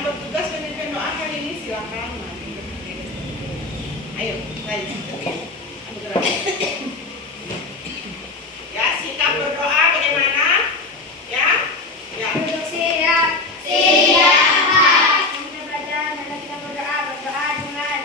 Yang bertugas memimpin doa hari ini silakan. Ayo, baik. Ya, sikap berdoa bagaimana? Ya, ya. Siap. Siap. Kita belajar dan kita berdoa dengan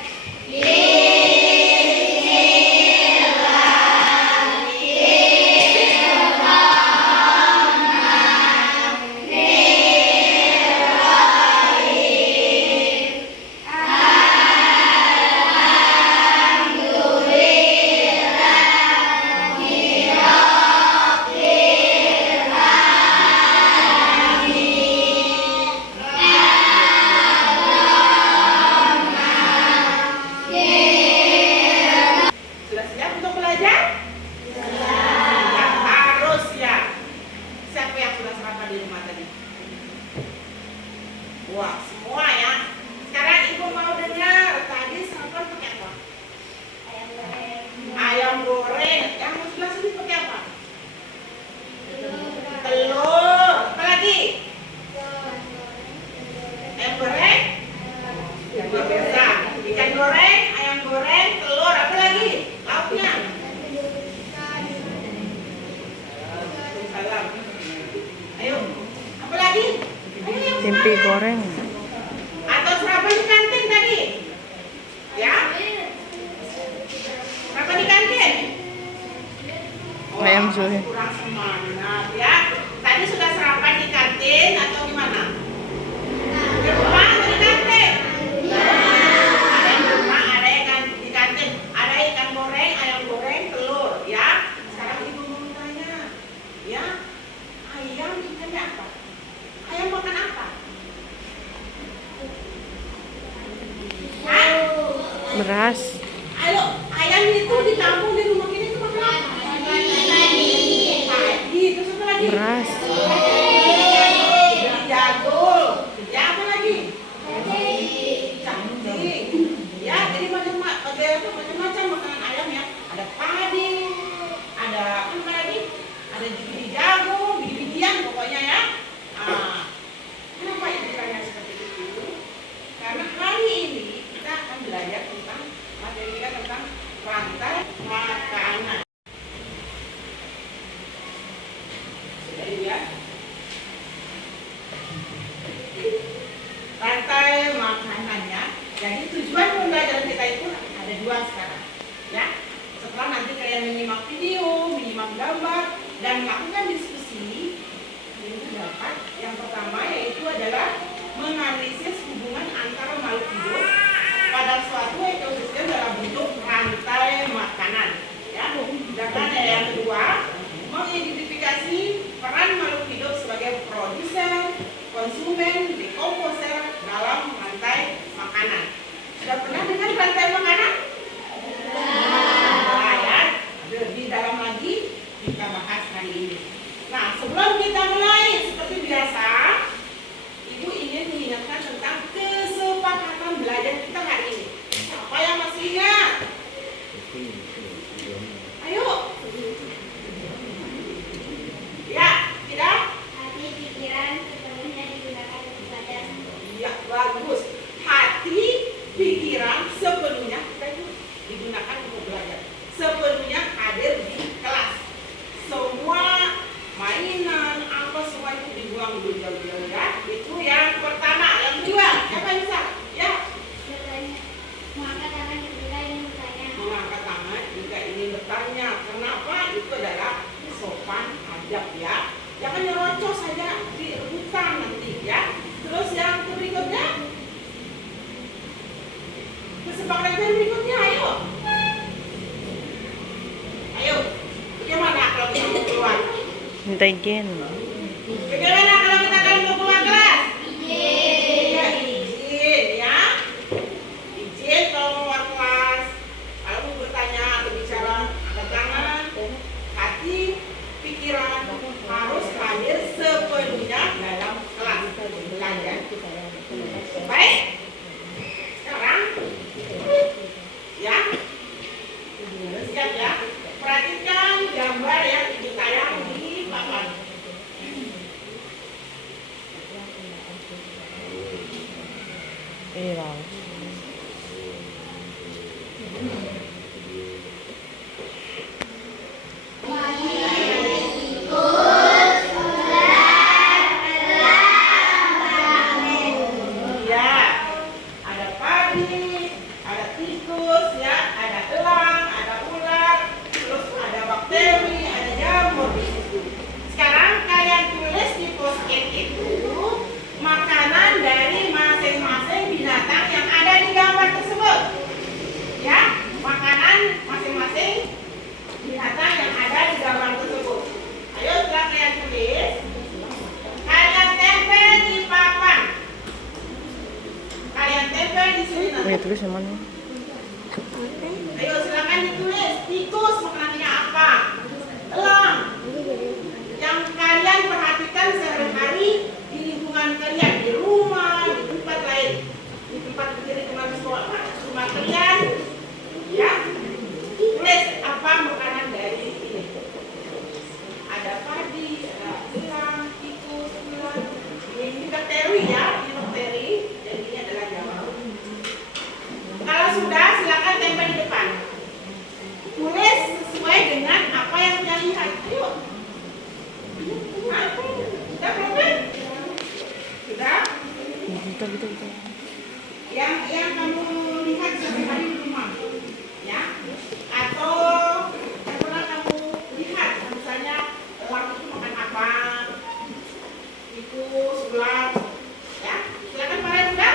Sudah siap untuk belajar? Ya, harus ya. Siapa yang sudah sarapan di rumah tadi? Wah, semua ya. Sekarang ibu mau dengar tadi sarapan pakai apa? ayam goreng. Ayam goreng. Yang sebelah sini pakai apa? Telur. Apa lagi? Ayam goreng? Telur biasa. Ikan goreng, ayam goreng, telur. Apa lagi? Lauknya? Salam. Ayo. Apa lagi? Ayo yang Tempe semangat. goreng. Atau sarapan di kantin tadi? Ya? Sarapan di kantin? Ayam masih suhe. kurang semangat ya. Tadi sudah sarapan di kantin atau di mana? Di rumah atau di kantin? Ada yang di rumah, ada yang di kantin. Ada ikan goreng, ayam goreng, telur ya. Sekarang ibu mau tanya ya. Ayam ikannya apa? Ayam makan apa? Hah? Beras. Ayo, ayam itu di kampung di rumah kita itu makan apa? Padi, terus apa lagi? Beras. Jadul. Ya, apa lagi? Cacing. Ya, jadi macam-macam makanan ayam ya. Ada padi, ada apa lagi? Ada biji jagung, biji-bijian pokoknya ya. Kenapa ibu tanya seperti itu? Karena hari ini kita akan belajar tentang materi kita tentang rantai makanan. Sudah ya? Rantai makanannya. Jadi tujuan pembelajaran kita itu ada dua sekarang, ya. Setelah nanti kalian menyimak video, menyimak gambar, dan melakukan diskusi, ini dapat yang pertama yaitu adalah menganalisis hubungan antara makhluk hidup pada suatu ekosistem dalam bentuk rantai makanan. Ya, dan yang kedua mengidentifikasi peran makhluk hidup sebagai produsen, konsumen, dekomposer dalam rantai makanan. Sudah pernah dengar rantai makanan? Nah, ya, lebih dalam lagi kita bahas hari ini. Nah, sebelum kita mulai seperti biasa, Ibu ingin mengingatkan tentang kesepakatan belajar kita hari ini. Siapa yang masih ingat? Ayo. Ya, tidak? Hati pikiran sepenuhnya digunakan untuk belajar. Iya, bagus. Hati, pikiran sepenuhnya kita itu digunakan untuk belajar. Sepenuhnya hadir di kelas. Semua mainan, apa semua itu dibuang dulu jauh-jauh ya. Itu yang pertama. Yang kedua, siapa yang bisa? Ya, Bertanya. Mengangkat tangan ketika ingin bertanya. mengangkat tangan jika ingin bertanya. Kenapa? Itu adalah sopan adab ya. Jangan nyerocos saja di rebutan nanti ya. Terus yang berikutnya, kesepakatan berikutnya, ayo. Ayo, bagaimana kalau kita mau keluar? Minta izin. Bagaimana kalau kita akan mau keluar kelas? Iya, izin ya. Izin kalau mau keluar kelas. Kalau mau bertanya atau bicara, angkat tangan, hati, pikiran harus hadir sepenuhnya dalam kelas belajar. Baik. Sekarang, ya, siap ya. Perhatikan gambar yang ibu tayang di papan. Iya. Ya, ada padi, ada tikus, ya, ada elang, ada ular, terus ada bakteri, ada jamur di situ. Sekarang kalian tulis di post-it itu makanan dari masing-masing binatang yang ada di gambar tersebut. Ya, makanan masing-masing binatang yang ada di gambar tersebut. Ayo setelah kalian tulis, kalian tempel di papan. Kalian tempel di sini nanti. Ini tulis yang mana? Ayo silakan ditulis. Tikus makanannya apa? Elang. Yang kalian perhatikan sehari-hari di lingkungan kalian, di rumah, di tempat lain, di tempat lingkungan sekolah, rumah kalian, ya. Tulis apa makanan dari ini. Ada padi, ada elang, tikus, ular. Ini bakteri ya, ini bakteri. Dan ini adalah jamur. Kalau sudah, silakan tempel di depan. Tulis sesuai dengan apa yang kalian lihat. Ayo. Sudah belum? Sudah? Betul. Yang kamu lihat sehari-hari di rumah, ya? Atau yang pernah kamu lihat, misalnya elang itu makan apa? Tikus, ular, ya? Silakan para muda.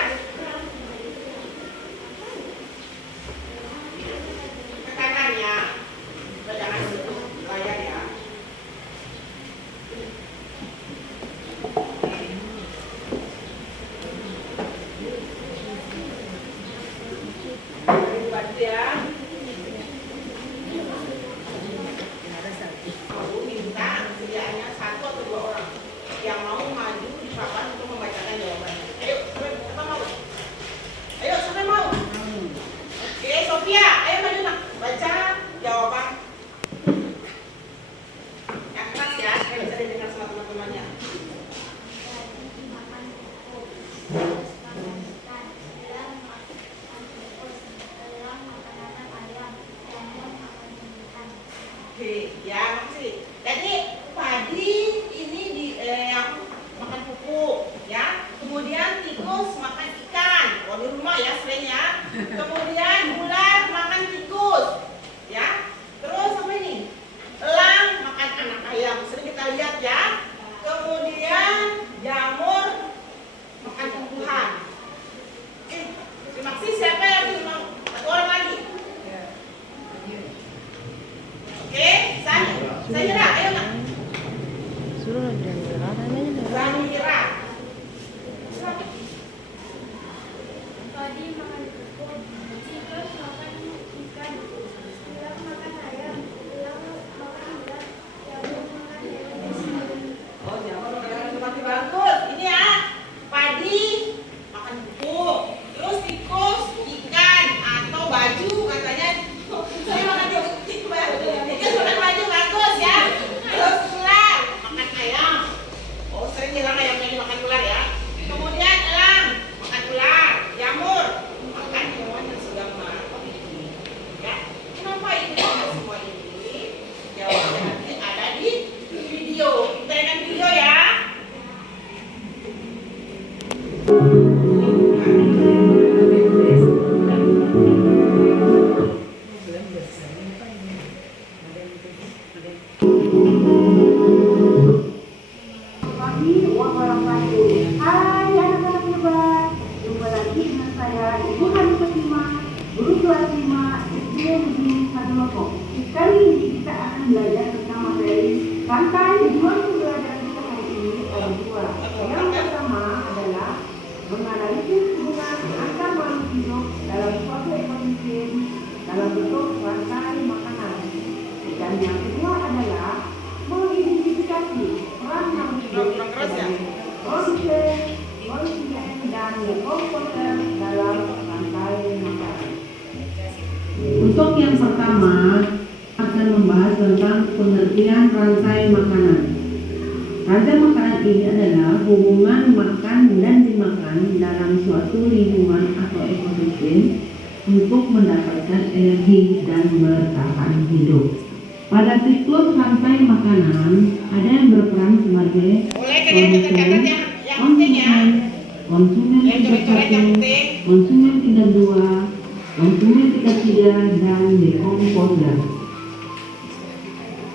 Ke kanan ya, jangan layar ya. Bantu ya. Aku minta sediaannya 1 atau 2 orang yang mau maju di papan untuk membacakan jawabannya. Ayo, siapa mau? Ayo, siapa mau? Oke, Sophia, ayo maju nak. Baca jawaban. Yang keras ya, supaya bisa didengar sama teman-temannya. Oke, ya makasih. Jadi padi ini yang makan pupuk, ya. Kemudian tikus makan ikan. Kalau di rumah ya sering ya. Kemudian ular makan tikus, ya. Terus apa ini? Elang makan anak ayam. Sering kita lihat ya. Kemudian jamur makan tumbuhan. Terima kasih. Siapa yang mau? 1 orang lagi. Oke, Samira, ayo nak. Suruh lagi yang merah namanya. Samira. Padi makan pupuk, tikus makan ikan, ular makan ayam, elang makan ulat, jamur makan daun. Oh, jamur makan seperti bagus. Ini ya, padi makan pupuk, terus tikus ikan atau baju katanya. Saya makan baju. Tikus makan baju bagus ya. Terus ular makan ayam. Oh, sering bilang ayamnya dimakan ular ya. Kemudian elang makan ular, jamur makan hewan yang sedang mati. Ya, kenapa ini semua ini? Jawabannya nanti ada di video. Kita lihat video ya. Pagi, uang orang Bandung. Hai anak-anak hebat, jumpa lagi dengan saya Ibu Hani Fatima, guru kelas 5 SD Negeri Saduloko. Kali ini kita akan belajar tentang materi rantai tujuan pembelajaran kita hari ini ada 2. Yang pertama adalah menganalisis hubungan antar makhluk hidup dalam suatu ekosistem dalam bentuk rantai makanan. Dan yang kedua adalah mengidentifikasi peran makhluk hidup sebagai produsen, konsumen, dan komposer dalam rantai makanan. Untuk yang pertama akan membahas tentang pengertian rantai makanan. Rantai makanan ini adalah hubungan makan dan dimakan dikembangkan dalam suatu lingkungan atau ekosistem untuk mendapatkan energi dan bertahan hidup. Pada siklus rantai makanan, ada yang berperan sebagai Boleh kan yang kita catat yang penting ya. konsumen Yang tingkat coret-coret yang 1, penting. konsumen tingkat 2, konsumen tingkat 3, dan dekomposer.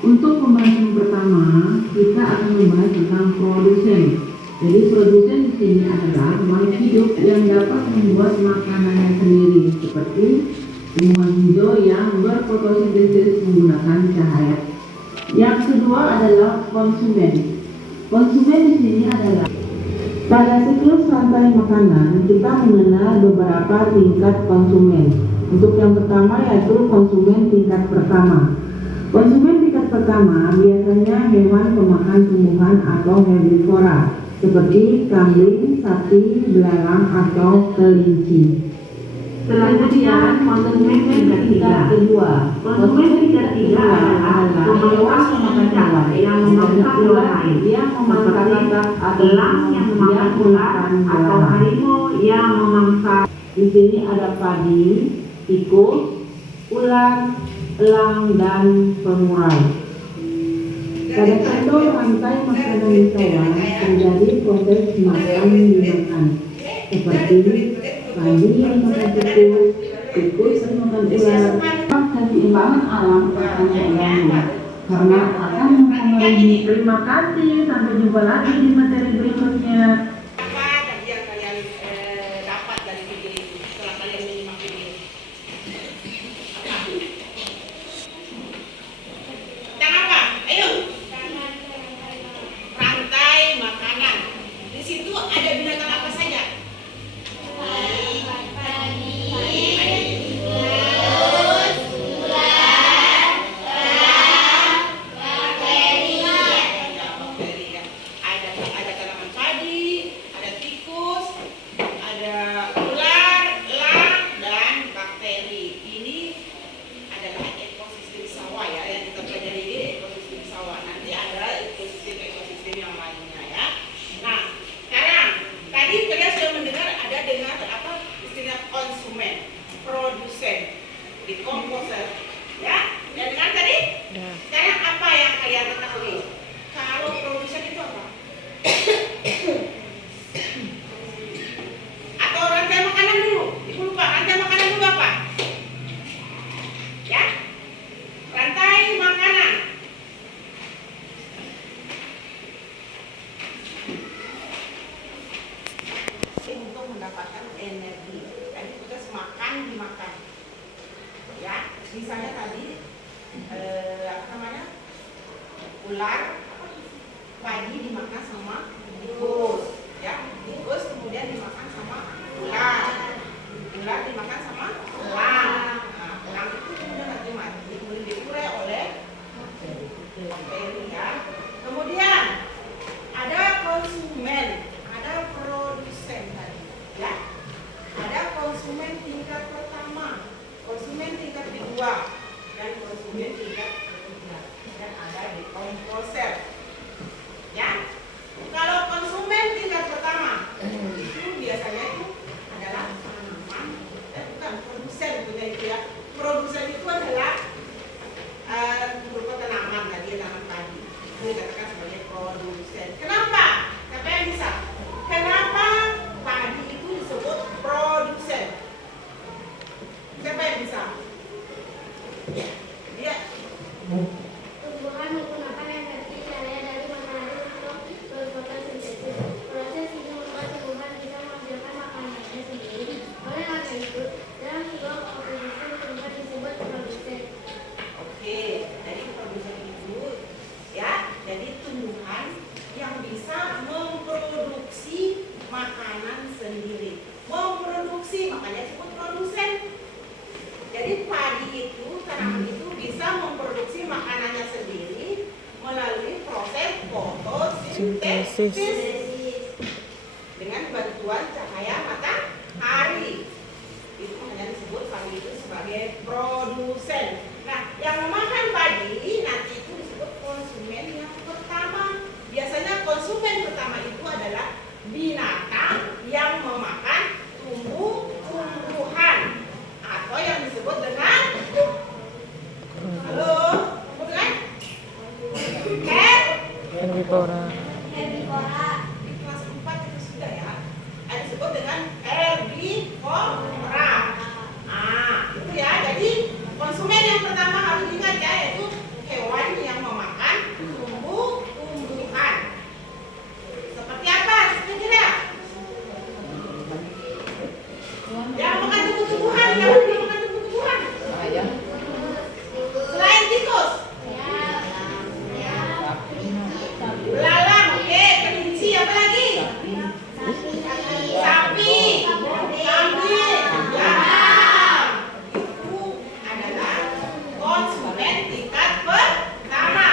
Untuk pembahasan pertama, kita akan membahas tentang produsen. Jadi produsen di sini adalah makhluk hidup yang dapat membuat makanannya sendiri, seperti tumbuhan hijau yang berfotosintesis menggunakan cahaya. Yang kedua adalah konsumen. Konsumen di sini adalah pada siklus rantai makanan kita mengenal beberapa tingkat konsumen. Untuk yang pertama yaitu konsumen tingkat pertama. Konsumen tingkat pertama biasanya hewan pemakan tumbuhan atau herbivora seperti kambing, sapi, belalang atau kelinci. Selanjutnya konsumen tingkat kedua. Konsumen tingkat tiga adalah pemangsa pemakan hewan yang memangsa hewan lain. Dia memangsa elang yang memakan ular atau harimau yang memangsa. Di sini ada padi, tikus, ular, elang, dan pengurai. Pada satu rantai makanan di hewan terjadi proses makan dimakan seperti padi yang makan tikus yang makan ular. Keseimbangan alam akan terganggu karena akan mempengaruhi. Terima kasih, sampai jumpa lagi di materi berikutnya. Apa tadi yang kalian dapat dari video ini setelah kalian menyimak video? Tentang apa? Ayo. Rantai makanan. Di situ ada binatang apa saja? Ada tanaman padi, ada tikus, ada ular, elang, dan bakteri. Ini adalah ekosistem sawah ya, yang kita pelajari ini ekosistem sawah. Nanti ada ekosistem yang lainnya ya. Nah, sekarang tadi kalian sudah mendengar ada dengar apa istilah konsumen, produsen, dekomposer, ya? Ya dengar tadi? Sekarang apa yang kalian ketahui? Kalau produsen itu apa? Atau rantai makanan dulu? Ibu lupa, rantai makanan dulu apa? Ya? Rantai makanan. Untuk mendapatkan energi. Tadi kita makan dimakan. Ya, misalnya tadi apa namanya? Ular, padi dimakan sama tikus, ya. Tikus kemudian dimakan sama ular. Ular dimakan sama elang. Nah, elang itu kemudian nanti mati, kemudian diurai oleh bakteri ya. Kemudian ada konsumen, ada produsen tadi, ya. Ada konsumen tingkat pertama, konsumen tingkat kedua, dan konsumen tingkat ketiga. Dan ada dekomposer. Ya, kalau konsumen tingkat pertama itu biasanya itu adalah tanaman, bukan produsen punya itu ya. Produsen itu adalah berupa tanaman tadi, tanaman padi. Itu dikatakan sebagai produsen. Kenapa? Siapa yang bisa? Kenapa padi itu disebut produsen? Siapa yang bisa? Ya. Tumbuhan menggunakan energi cahaya dari matahari untuk berfotosintesis. Proses ini membuat tumbuhan bisa menghasilkan makanannya sendiri. Oleh karena itu, dalam sebuah ekosistem tumbuhan disebut produsen. Oke, jadi produsen itu ya, jadi tumbuhan yang bisa memproduksi makanan sendiri. Memproduksi, makanya disebut produsen. Jadi padi itu, tanaman itu bisa memproduksi makanannya sendiri melalui proses fotosintesis dengan bantuan cahaya matahari. Itu makanya disebut padi itu sebagai produsen. Nah, yang memakan padi nanti itu disebut konsumen yang pertama. Biasanya konsumen pertama itu adalah binatang yang herbivora. Itu ya. Jadi konsumen yang pertama harus ingat ya, yaitu hewan yang memakan tumbuh-tumbuhan. Seperti apa kira-kira? Yang makan tumbuh-tumbuhan, yang belum makan tumbuh-tumbuhan. Selain tikus, belalang, oke, kelinci, apa lagi? Sapi, kambing, ayam. Itu adalah konsumen tingkat pertama.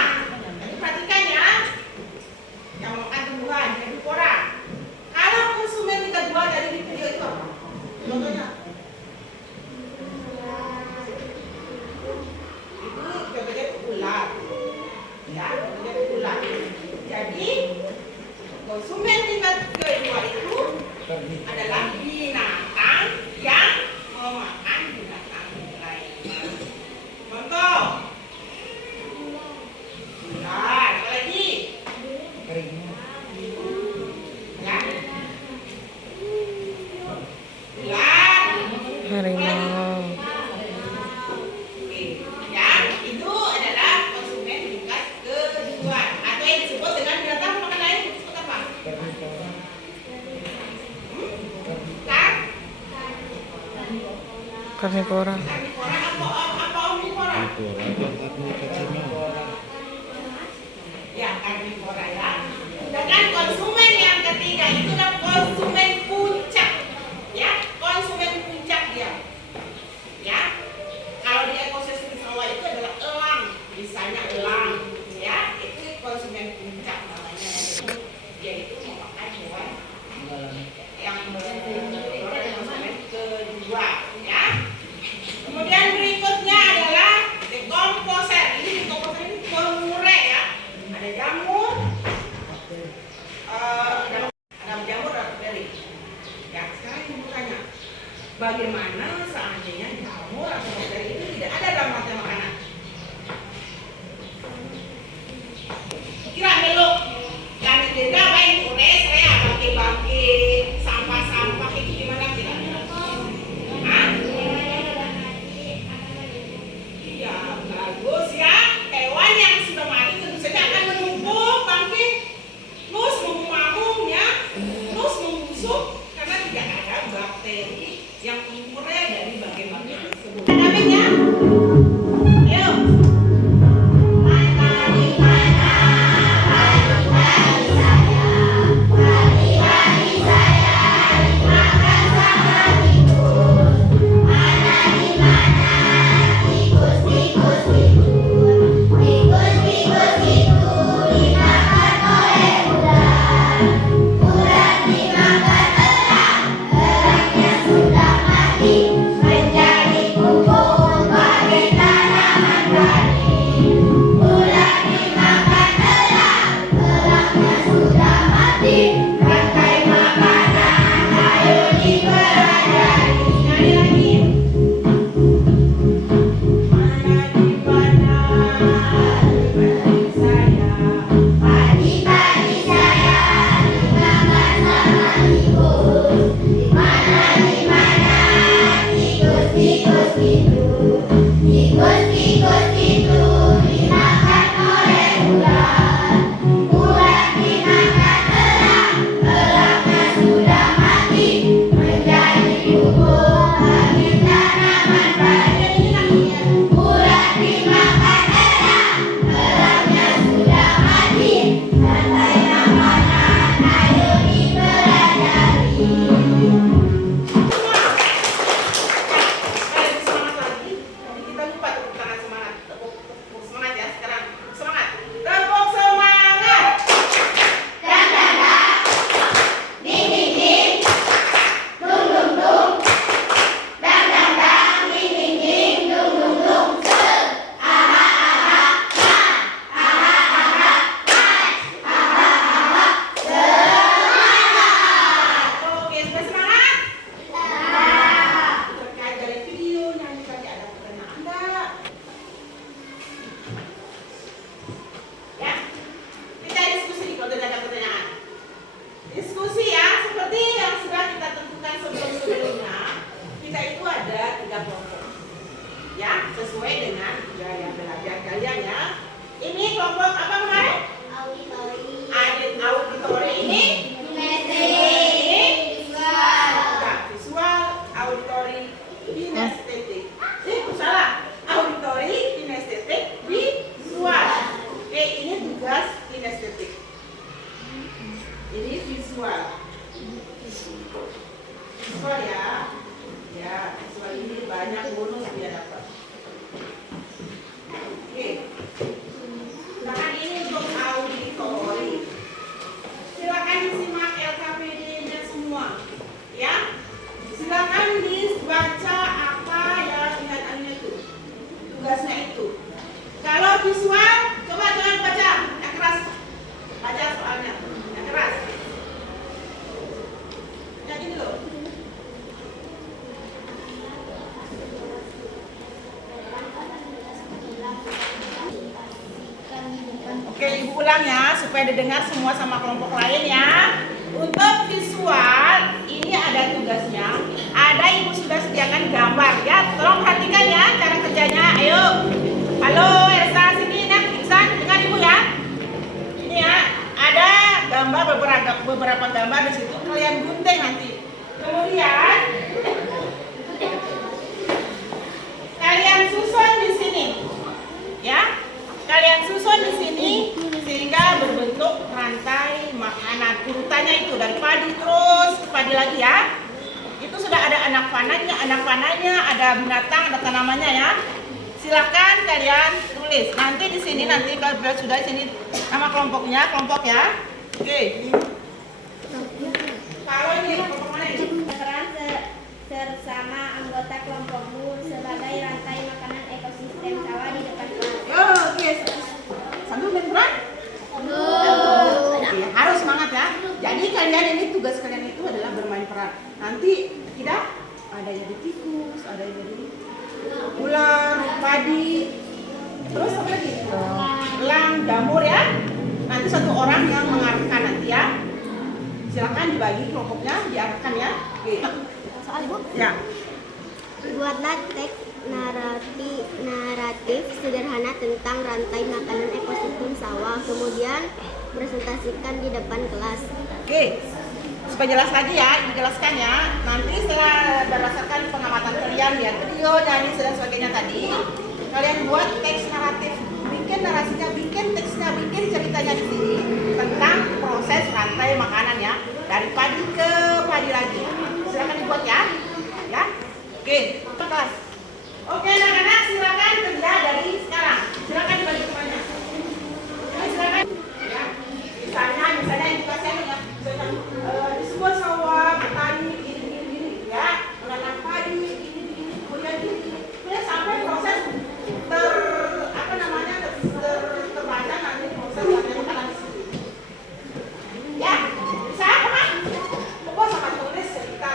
Jadi perhatikan ya, yang makan tumbuhan, herbivora. Kalau konsumen tingkat 2 dari video itu apa? Contohnya? Itu contohnya ular. Ya, contohnya ular. Jadi konsumen tingkat kedua itu adalah binatang yang memakan binatang lain. Contoh, ular. Apa lagi? Ya. Ular. Harimau. Oke. Yang itu adalah konsumen tingkat kedua atau yang disebut dengan binatang makan lain disebut apa? Karnivora. Karnivora apa omnivora? Ya, karnivora ya. Sedangkan konsumen yang ketiga itu adalah konsumen puncak. Ya, konsumen puncak dia. Ya. Kalau di ekosistem sawah itu adalah elang, misalnya elang, ya, itu konsumen puncak namanya. Dia itu memakan hewan yang konsumen kedua, ya. Kemudian berikutnya adalah dekomposer. Ini dekomposer ini pengurai ya. Ada jamur, ada jamur atau beri. Ya, sekarang ibu tanya, bagaimana seandainya jamur atau beri itu tidak ada dalam rantai makanan? Kira meluk, yang tidak apa yang kunes, saya bangke-bangke, sampah-sampah itu gimana kira-kira? Hah? Iya, bagus ya. Hewan yang sudah mati tentu saja akan menumpuk bangke, terus memamung ya, terus membusuk karena tidak ada bakteri yang mengurai dari bangke-bangke tersebut. Amin ya. Ayo. Sudah mati. ulang ya supaya didengar semua sama kelompok lain ya. Untuk visual ini ada tugasnya. Ada ibu sudah sediakan gambar ya. Tolong perhatikan ya cara kerjanya. Ayo. Halo Elsa, sini nak. Iksan, dengar ibu ya. Ini ya, ada gambar beberapa gambar di situ. Kalian gunting nanti. Kemudian kalian susun di sini. Ya. Kalian susun di sini sehingga berbentuk rantai makanan. Urutannya itu dari padi terus ke padi lagi ya. Itu sudah ada anak panahnya, ada binatang, ada tanamannya ya. Silakan kalian tulis. Nanti di sini kalau sudah di sini nama kelompoknya, kelompok ya. Oke. Kalau ini kelompok mana ini? Peran bersama anggota kelompokmu sebagai rantai makanan ekosistem sawah di depan kelas. Yo, oke. Sambil main peran? Oke, harus semangat ya. Jadi kalian ini tugas kalian itu adalah bermain peran. Nanti tidak ada yang jadi tikus, ada yang jadi ular, padi, terus apa lagi? Elang, jamur ya. Nanti satu orang yang mengarahkan nanti ya. Silakan dibagi kelompoknya, diarahkan ya. Oke. Soal ibu? Ya. Buatlah teks naratif sederhana tentang rantai makanan ekosistem sawah, kemudian presentasikan di depan kelas. Oke. Supaya jelas lagi ya, dijelaskan ya. Nanti setelah berdasarkan pengamatan kalian, lihat video, nyanyi dan sebagainya tadi, kalian buat teks naratif, bikin narasinya, bikin teksnya, bikin ceritanya di sini tentang proses rantai makanan ya, dari padi ke padi lagi. Silakan dibuat ya. Ya. Oke, ke kelas. Oke, anak-anak silakan kerja dari sekarang. Silakan dibagi semuanya. Silakan. Ya. Misalnya yang tugasnya ya. Di sebuah sawah petani gini ya, menanam padi gini, kemudian sampai proses terbaca nanti proses latihan di sini. Ya, bisa apa? Pokok sama tulis cerita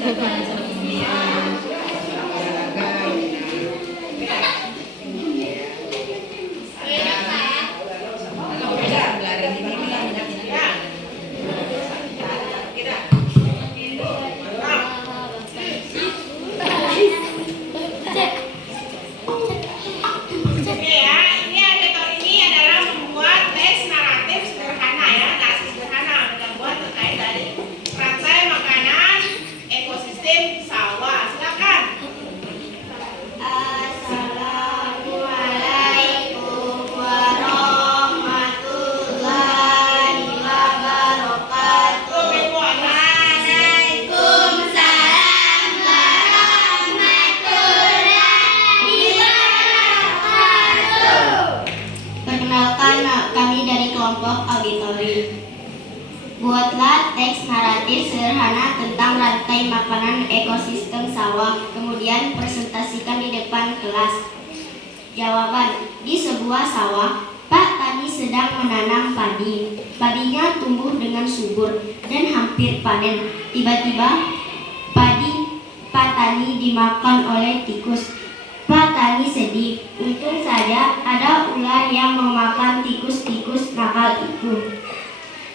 Oke ya, ini adalah membuat teks naratif sederhana ya, narasi sederhana kita buat terkait dari rantai makanan ekosistem sawah. Silakan. Assalamualaikum warahmatullahi wabarakatuh. Waalaikumsalam warahmatullahi wabarakatuh. Perkenalkan, kami dari kelompok auditori. Buatlah teks naratif sederhana tentang rantai makanan ekosistem sawah, kemudian presentasikan di depan kelas. Jawaban: di sebuah sawah, Pak Tani sedang menanam padi. Padinya tumbuh dengan subur dan hampir panen. Tiba-tiba, padi Pak Tani dimakan oleh tikus. Pak Tani sedih. Untung saja ada ular yang memakan tikus-tikus nakal itu.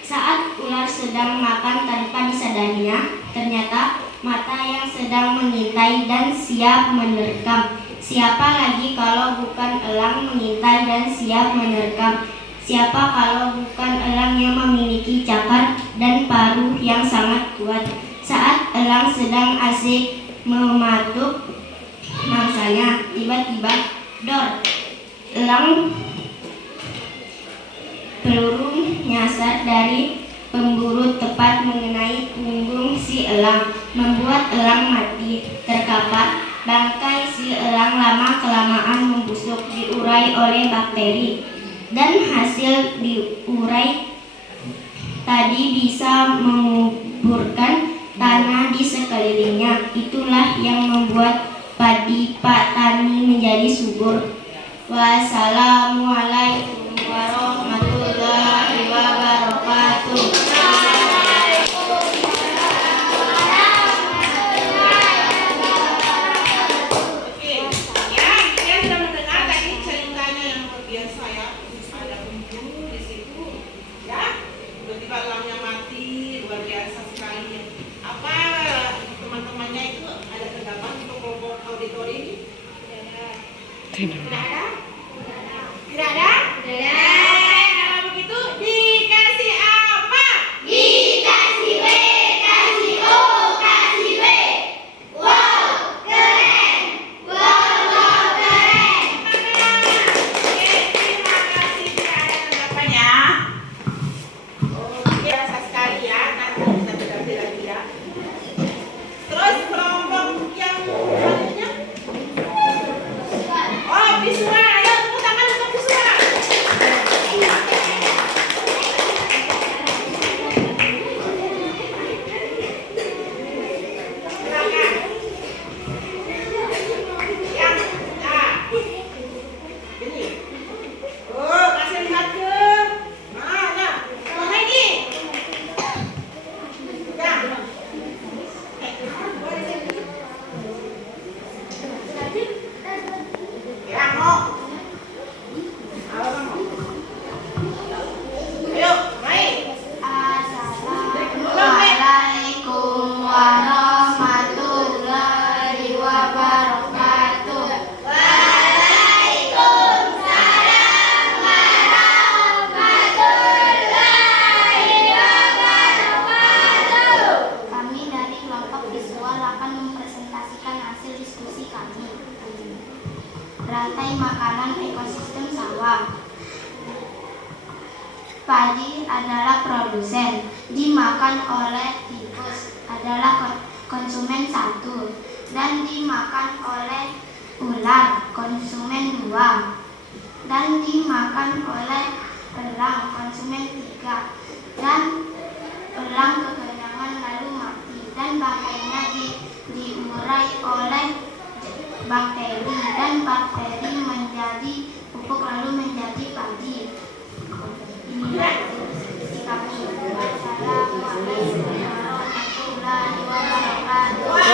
Saat ular sedang makan tanpa disadarinya, ternyata mata yang sedang mengintai dan siap menerkam. Siapa lagi kalau bukan elang mengintai dan siap menerkam? Siapa kalau bukan elang yang memiliki cakar dan paruh yang sangat kuat? Saat elang sedang asik mematuk mangsanya, tiba-tiba dor, elang peluru nyasar dari pemburu tepat mengenai punggung si elang, membuat elang mati. Terkapar, bangkai si elang lama-kelamaan membusuk, diurai oleh bakteri. Dan hasil diurai tadi bisa menguburkan tanah di sekelilingnya. Itulah yang membuat padi Pak Tani menjadi subur. Wassalamualaikum warahmatullahi wabarakatuh. Oke, ya, kita sudah mendengar tadi ceritanya yang luar biasa ya. Ada pemburu di situ, ya. Tiba-tiba elangnya mati, luar biasa sekali. Apa teman-temannya itu ada pendapat untuk kelompok auditori ini? Tidak ada? Tidak ada? Kalau begitu dikasih apa? Dikasih B, kasih O, kasih B. Wow, keren. Wow, keren. Oke, terima kasih. Tidak ada tanggapannya. Oke, biasa sekali ya. Nanti kita berganti lagi ya. Terus kelompok yang selanjutnya? Oh, visual. Ayo tepuk tangan untuk visual. Silakan. Yang ini. Oh, kasih lihat ke mana? Yang lagi. Ya, mau. Ayo, baik. Assalamualaikum warahmatullahi wabarakatuh. Waalaikumsalam warahmatullahi wabarakatuh. Kami dari kelompok visual akan mempresentasikan hasil diskusi kami. Rantai makanan ekosistem sawah. Padi adalah produsen, dimakan oleh tikus adalah konsumen satu, dan dimakan oleh ular konsumen dua, dan dimakan oleh elang konsumen tiga, dan elang kekenyangan lalu mati, dan bangkainya diurai oleh bakteri, dan bakteri menjadi pupuk lalu menjadi padi. Inilah diskusi kami. Wassalamualaikum warahmatullahi wabarakatuh.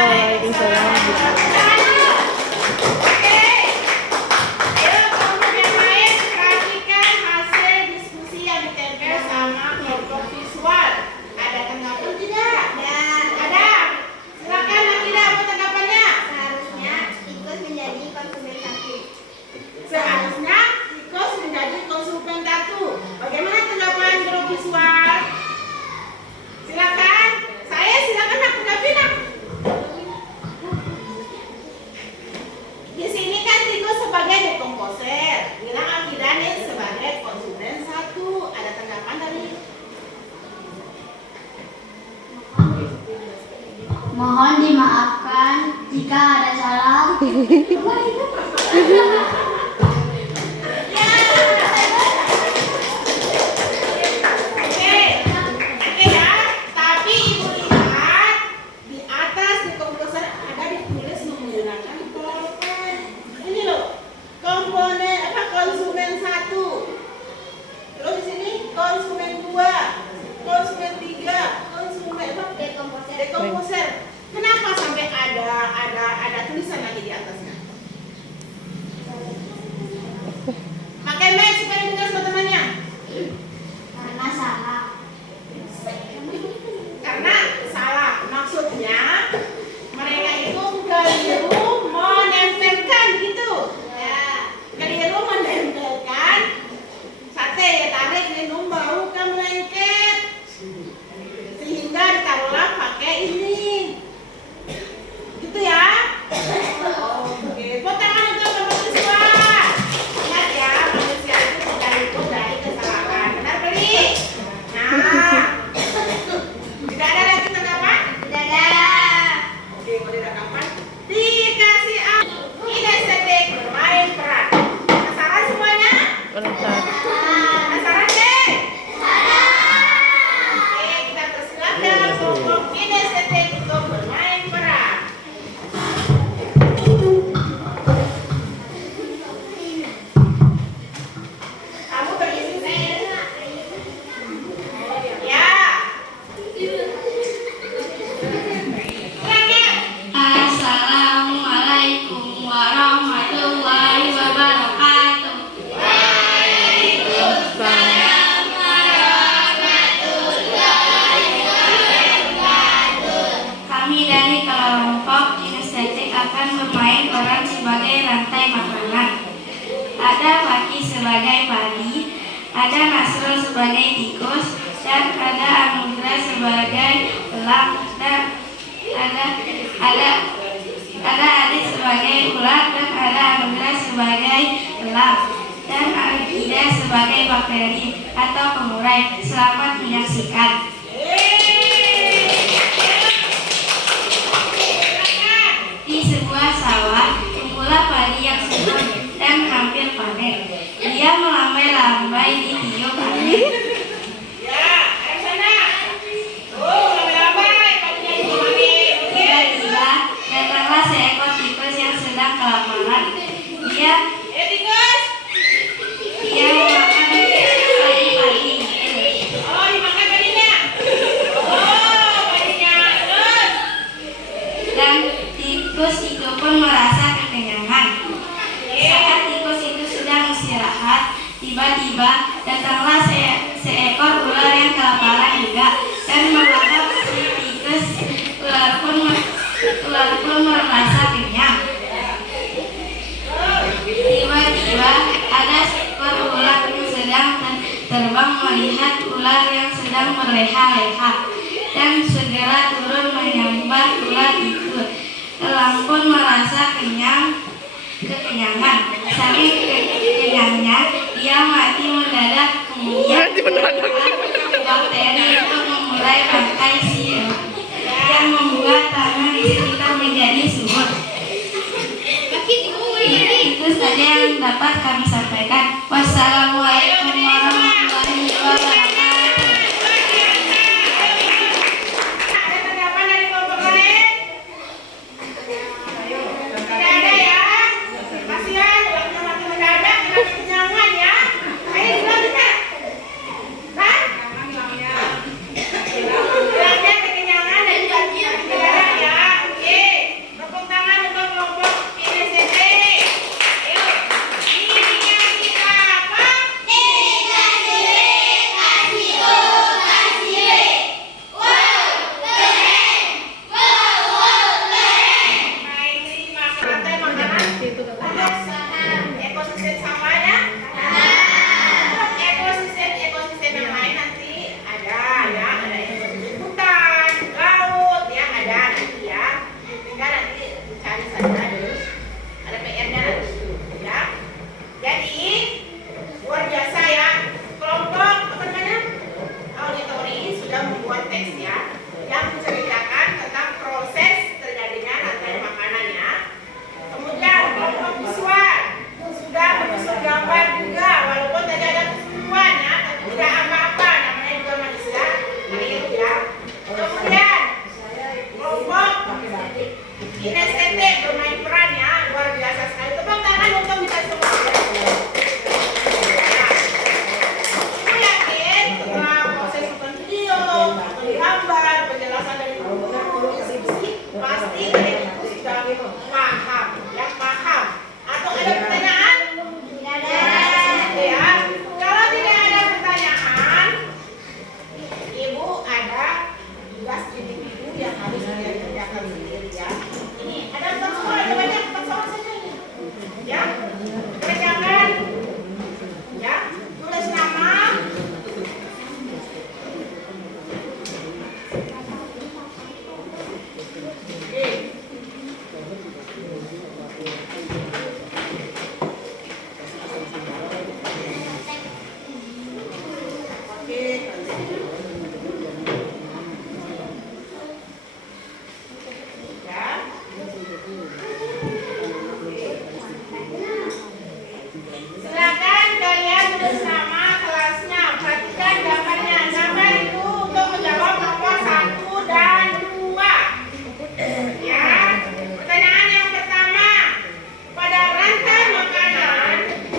Mohon dimaafkan jika ada salah. Oke ya, tapi ibu lihat di atas di komposer ada ditulis menggunakan pulpen. Ini loh, komponen konsumen 1. Terus di sini konsumen 2, konsumen 3, konsumen dekomposer. Kenapa sampai ada tulisan lagi di atasnya? Pakai mic supaya dengar teman-temannya. Karena salah. Karena salah, maksudnya mereka itu keliru menempelkan gitu. Ya, keliru menempelkan sate ya, tarik minum bau ke melengket, sehingga ditaruhlah pakai ini, gitu ya. Oke, buat tangan untuk mahasiswa. Ingat ya, manusia itu tidak luput dari kesalahan. Benar beli? Nah. Tidak ada lagi tanggapan? Tidak ada. Oke, mau ditanggapan? Dikasih kinestetik bermain peran. Penasaran semuanya? Penasaran deh? Oke, kita persilakan kelompok kinestetik untuk bermain peran. Kamu berdiri. Ya. Assalamualaikum warahmatullahi wabarakatuh. Kami dari kelompok kinestetik akan bermain peran sebagai rantai makanan. Ada Paki sebagai padi, ada Nasrul sebagai tikus, dan ada Anugrah sebagai elang, dan ada Adit sebagai ular, dan ada Anugrah sebagai elang, dan Ida sebagai bakteri atau pengurai. Selamat menyaksikan. Di sebuah sawah, tumbuhlah padi yang subur dan hampir panen. Dia melambai-lambai di tiup angin. Ya, ayo sana. Lambai-lambai, paginya dimana? Tiba-tiba datanglah seekor tikus yang sedang kelaparan. Dia Tikus. memakan padi-padi. Oh, dimakan padinya. Oh, padinya. Terus. Dan tikus itu pun merasa kekenyangan. Saat tikus itu sedang istirahat, tiba-tiba datanglah seekor ular yang kelaparan juga dan melahap si tikus. Ular pun merasa kenyang. Tiba-tiba ada seekor ular yang sedang terbang melihat ular yang sedang berleha-leha dan segera turun menyambar ular itu. Elang pun merasa kekenyangan. Saking kenyangnya, dia mati mendadak. Kemudian bakteri itu memulai bangkai si elang yang membuat tanah di sekitar menjadi subur. Itu saja yang dapat kami sampaikan. Wassalamualaikum warahmatullahi wabarakatuh. Ada tanggapan dari kelompok lain? Tidak ada ya? Kasihan, ulangnya mati mendadak, kena kekenyangan ya. Ayo dilanjutkan. Kan? Ulangnya kekenyangan dan juga tidak ada ya. Kinestetik bermain peran ya, luar biasa sekali. Tepuk tangan untuk kita semua. Aku yakin setelah proses nonton video, nonton gambar, penjelasan dari guru, institusi, pasti kalian itu sudah paham, ya paham. Atau ada pertanyaan? Tidak ada. Ya, kalau tidak ada pertanyaan, Ibu ada tugas individu yang harus dia kerjakan sendiri ya. Ini ada 4 soal, ada banyak 4 soal saja ini. Ya, kerjakan. Ya, tulis nama. Oke. Silakan kalian tulis nama kelasnya. Perhatikan gambarnya. Gambar itu untuk menjawab nomor 1 dan 2. Ya. Pertanyaan yang pertama. Pada rantai makanan,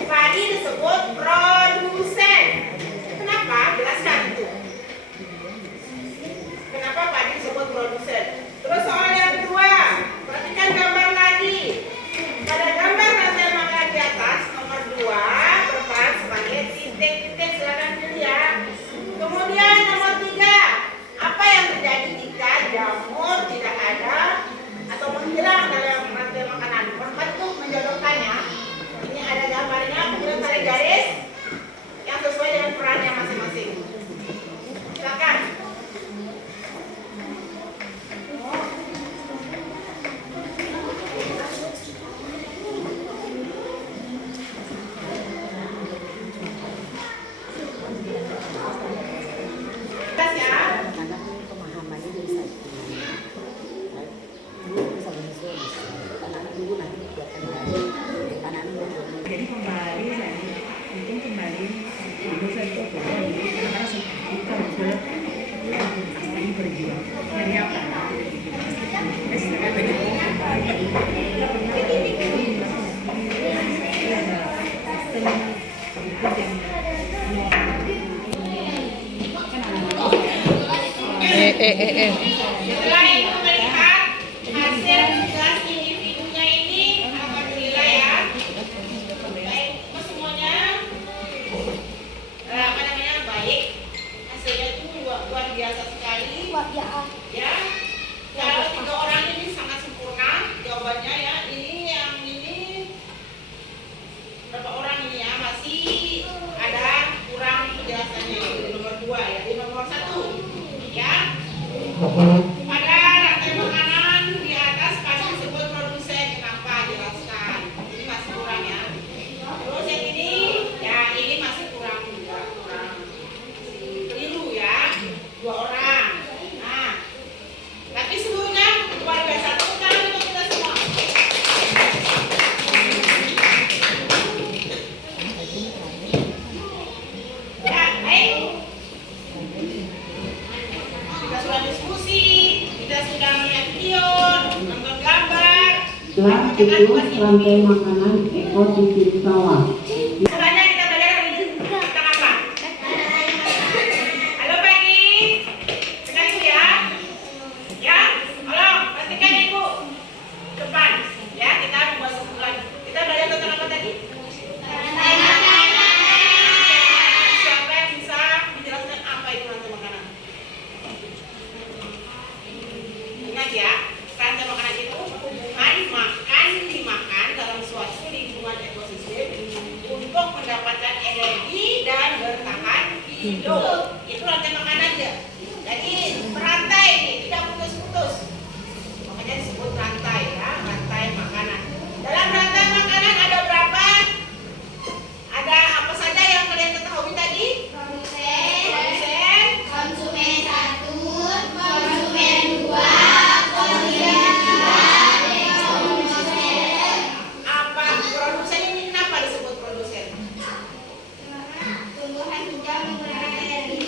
padi disebut produsen. Kenapa? Jelaskan itu. Kenapa padi disebut produsen? Terus soal yang kedua. Perhatikan gambar lagi. Pada gambar rantai makanan di atas, nomor 2 berperan sebagai titik-titik. Silakan pilih ya. Kemudian nomor 3, apa yang terjadi jika jamur tidak ada atau menghilang dalam rantai makanan? Perempat itu menjodohkannya. Ini ada gambarnya, kemudian tarik garis yang sesuai dengan perannya masing-masing. Silakan. Jelas ya. Karena pemahamannya dari satu dulu bisa menyusul anak dulu nanti biarkan lagi anak dulu. Jadi kembali mungkin kembali dosen itu boleh karena bukan betul asli berjuang dari apa? Setelah Ibu melihat hasil tugas individunya ini, alhamdulillah ya. Baik, semuanya baik. Hasilnya itu luar biasa sekali. Ya. Kalau 3 orang ini sangat sempurna jawabannya ya. Ini berapa orang ini ya? Masih ada kurang penjelasannya di nomor 2 ya. Di nomor 1 ya. Pada rantai makanan di atas pasti disebut produsen. Kenapa? Jelaskan. Ini masih kurang ya. Terus yang ini, ya ini masih kurang juga. Keliru ya. 2 orang. Nah, tapi seluruhnya luar biasa. Tepuk tangan untuk kita semua. Ya, baik. Kita sudah diskusi, kita sudah melihat video, nonton gambar. Setelah itu rantai makanan ekosistem sawah. Selanjutnya kita belajar hari ini tentang apa? Halo pagi, dengar ibu ya. Ya, halo, pastikan ibu depan. Ya, kita membuat kesimpulan. Kita belajar tentang apa tadi? Siapa yang bisa menjelaskan apa itu rantai makanan? Ingat ya, rantai makanan itu hubungan makan dimakan dalam suatu lingkungan ekosistem untuk mendapatkan energi dan bertahan hidup. Itu rantai makanan aja. Jadi berantai ini tidak putus-putus. Makanya disebut rantai ya, rantai makanan. Dalam rantai makanan ada berapa? Ada apa saja yang kalian ketahui tadi? Produsen, Konsumen 1, konsumen 2, apa produsen ini kenapa disebut produsen? tumbuhan hijau menggunakan energi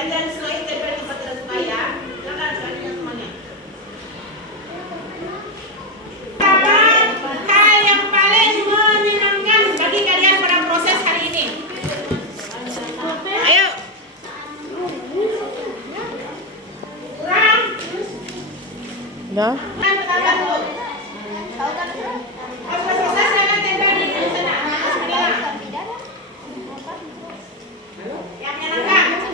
Dan jangan selain tempel tempat tidak suka ya. Silakan selanjutnya semuanya. Hal yang paling menyenangkan bagi kalian pada proses hari ini. Ayo. Kurang. Dah. Pertama dulu. Kalau sudah selesai silakan tempel di sana. Bismillah. Yang menyenangkan.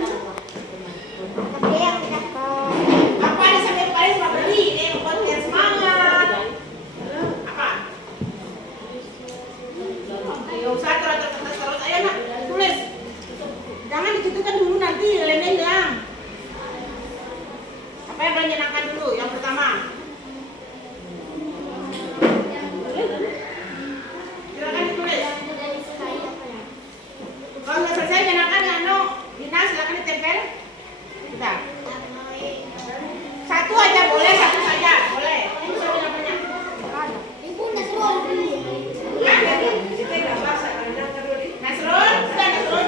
Apa nih sampai paling cuma beli ini membuat kalian semangat. Apa? Ayo usah terus. Ayo nak tulis. Jangan dicitukan dulu nanti lainnya hilang. Apa yang menyenangkan dulu? Yang pertama. Silakan ditulis. Kalau sudah selesai menyenangkan ya no, Dina silakan ditempel. Sudah. Satu aja boleh, satu saja boleh. Ini sudah namanya. Nasrul, sudah Nasrul.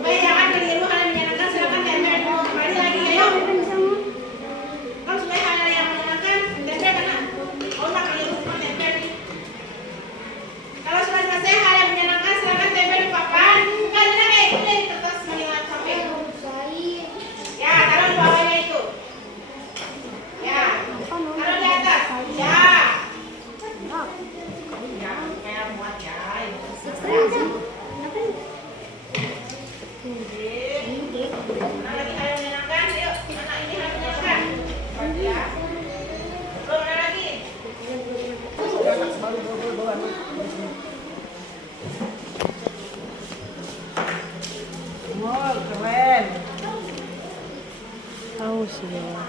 Supaya jangan keliru hal yang menyenangkan, silakan tempel dulu. Kembali lagi, ayo. Kalau supaya hal yang menyenangkan, tempel kanan. Oh, tak keliru semua tempel nih. Kalau sudah selesai hal yang menyenangkan, silakan tempel di papan. Bukan ini di kertas mengingat sampai. Ya, taruh di bawahnya itu. Ya, taruh di atas. Ya. Ya, supaya muat ya. Mana lagi hal yang menyenangkan? Ayo, mana ini hal yang menyenangkan? Ya. Belum ada lagi. Oh, keren. Tahu sih ya.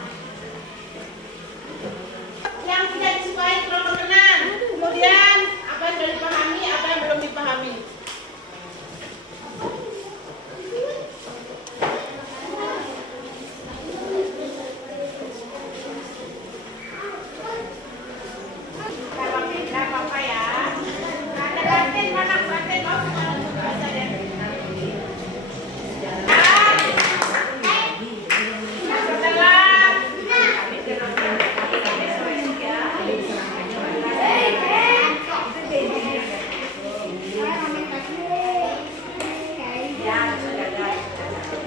Yang tidak disukai tolong berkenan. Kemudian apa yang sudah dipahami, apa yang belum dipahami. Tidak apa-apa ya. Ada kantin mana? Kantin mau bisa deh.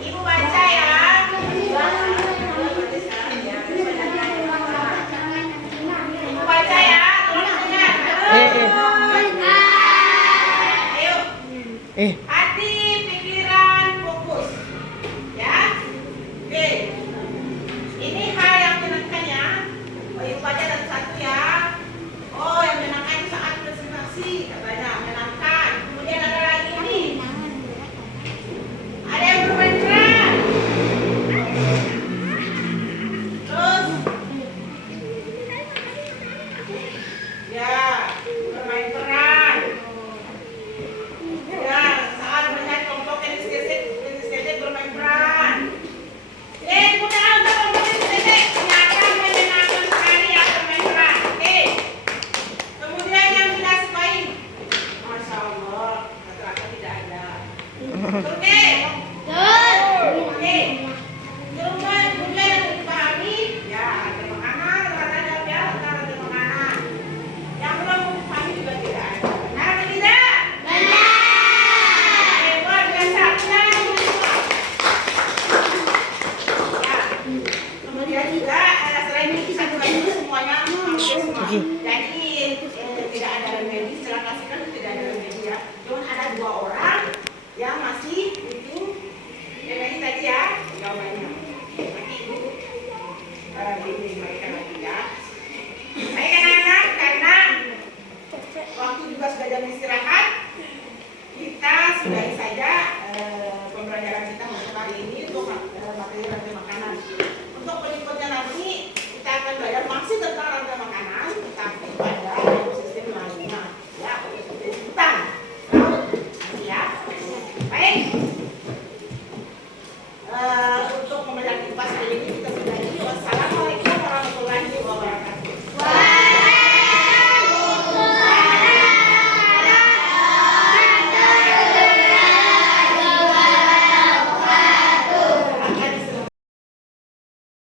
Ibu baca ya. Ibu baca ya. Tolong dengar. Ayo. Hati, pikiran, fokus. Ya. Oke. Ini hal yang menyenangkan ya. Oh, ibu baca satu-satu ya. Oh, yang menyenangkan itu saat presentasi katanya menyenangkan. Kemudian ada lagi nih. Ada yang bermain peran. Terus. Ya, bermain peran. Ya, saat melihat kelompok tenis gesek bermain peran. Kemudian untuk kelompok tenis gesek ternyata menyenangkan sekali ya bermain peran. Oke. Kemudian yang tidak sukai, masya Allah, rata-rata tidak ada.